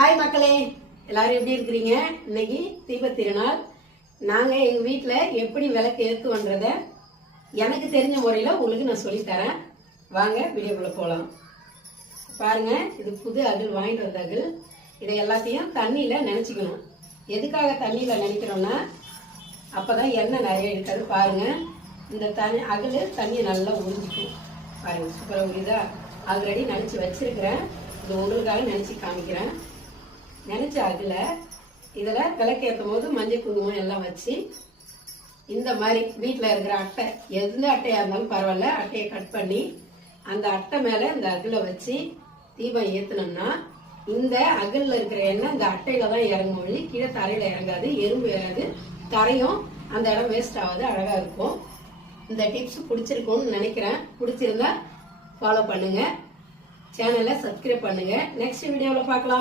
Hi மக்களே, எல்லாரும் எப்படி இருக்கிறீங்க? இன்னைக்கு தீபத் திருநாள். நாங்க எங்க வீட்டுல எப்படி விளக்கு ஏத்துவன்றத எனக்கு தெரிஞ்ச முறையில உங்களுக்கு நான் சொல்லித்தரேன். வாங்க வீடியோக்குள்ள போலாம். பாருங்க, இது புது அகல் வாங்கிட்டு வந்த அகல். இதை எல்லாத்தையும் தண்ணியில நினைச்சுக்கணும். எதுக்காக தண்ணியில நினைக்கிறோம்னா அப்பதான் எண்ணெய் நிறைய இருக்காது. பாருங்க, இந்த அகல் தண்ணியை நல்லா உறிஞ்சிக்கும். பாருங்க, சூப்பரா உரிதா. ஆல்ரெடி நினைச்சு வச்சிருக்கிறேன். இது உங்களுக்காக நினைச்சு காமிக்கிறேன். நினைச்ச அகல இதுல விளக்கேற்றும் போது மஞ்சள் குங்குமம் எல்லாம் வச்சு இந்த மாதிரி வீட்டுல இருக்கிற அட்டை, எந்த அட்டையா இருந்தாலும் பரவாயில்ல, அட்டையை கட் பண்ணி அந்த அட்டை மேல இந்த அகல வச்சு தீபம் ஏத்தனோம்னா இந்த அகல்ல இருக்கிற எண்ணெய் இந்த அட்டையில தான் இறங்கும் வழி கீழே தரையில இறங்காது, எறும்பு ஏறாது, தரையும் அந்த இடம் வேஸ்ட் ஆகாது, அழகா இருக்கும். இந்த டிப்ஸ் பிடிச்சிருக்கும்னு நினைக்கிறேன். பிடிச்சிருந்தா ஃபாலோ பண்ணுங்க, சேனலை சப்ஸ்கிரைப் பண்ணுங்க. நெக்ஸ்ட் வீடியோவில் பார்க்கலாம்.